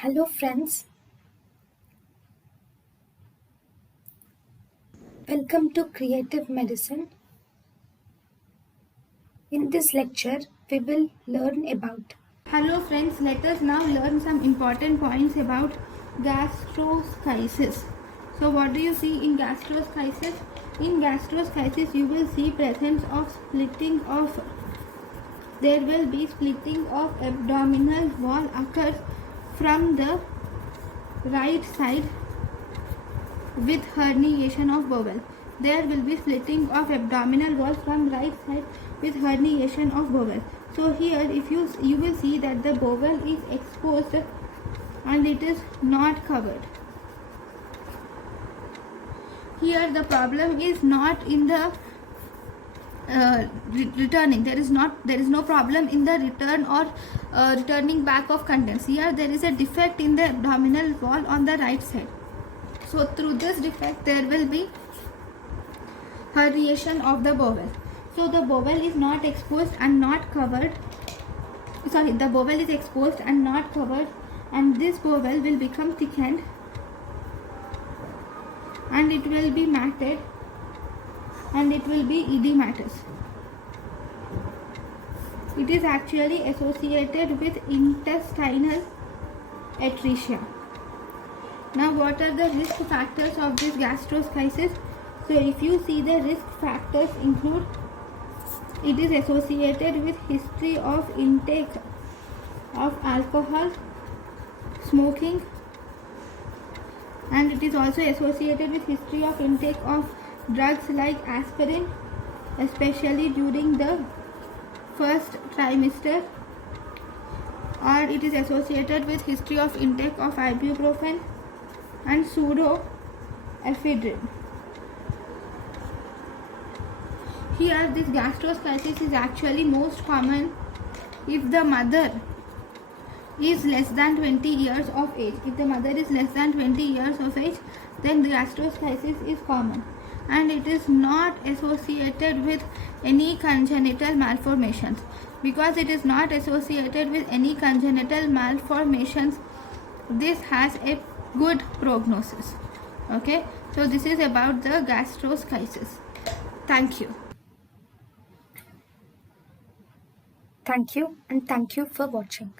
Hello friends, welcome to Creative Medicine. In this lecture, we will learn about. Hello friends, let us now learn some important points about gastroschisis. So what do you see in gastroschisis? In gastroschisis you will see presence of there will be splitting of abdominal wall occurs from the right side with herniation of bowel. There will be splitting of abdominal wall from right side with herniation of bowel. So here if you will see that the bowel is exposed and it is not covered. Here the problem is not in the returning. There is no problem in the return or returning back of contents. Here there is a defect in the abdominal wall on the right side. So through this defect there will be herniation of the bowel. So the bowel is not exposed and not covered. The bowel is exposed and not covered, and this bowel will become thickened and it will be matted and it will be edematous. It is actually associated with intestinal atresia. Now what are the risk factors of this gastroschisis? So if you see, the risk factors include, it is associated with history of intake of alcohol, smoking, and it is also associated with history of intake of drugs like aspirin, especially during the first trimester, or it is associated with history of intake of ibuprofen and pseudoephedrine. Here this gastroschisis is actually most common if the mother is less than 20 years of age. If the mother is less than 20 years of age, then the gastroschisis is common, and it is not associated with any congenital malformations. Because it is not associated with any congenital malformations, this has a good prognosis. Okay, so this is about the gastroschisis. Thank you. Thank you and thank you for watching.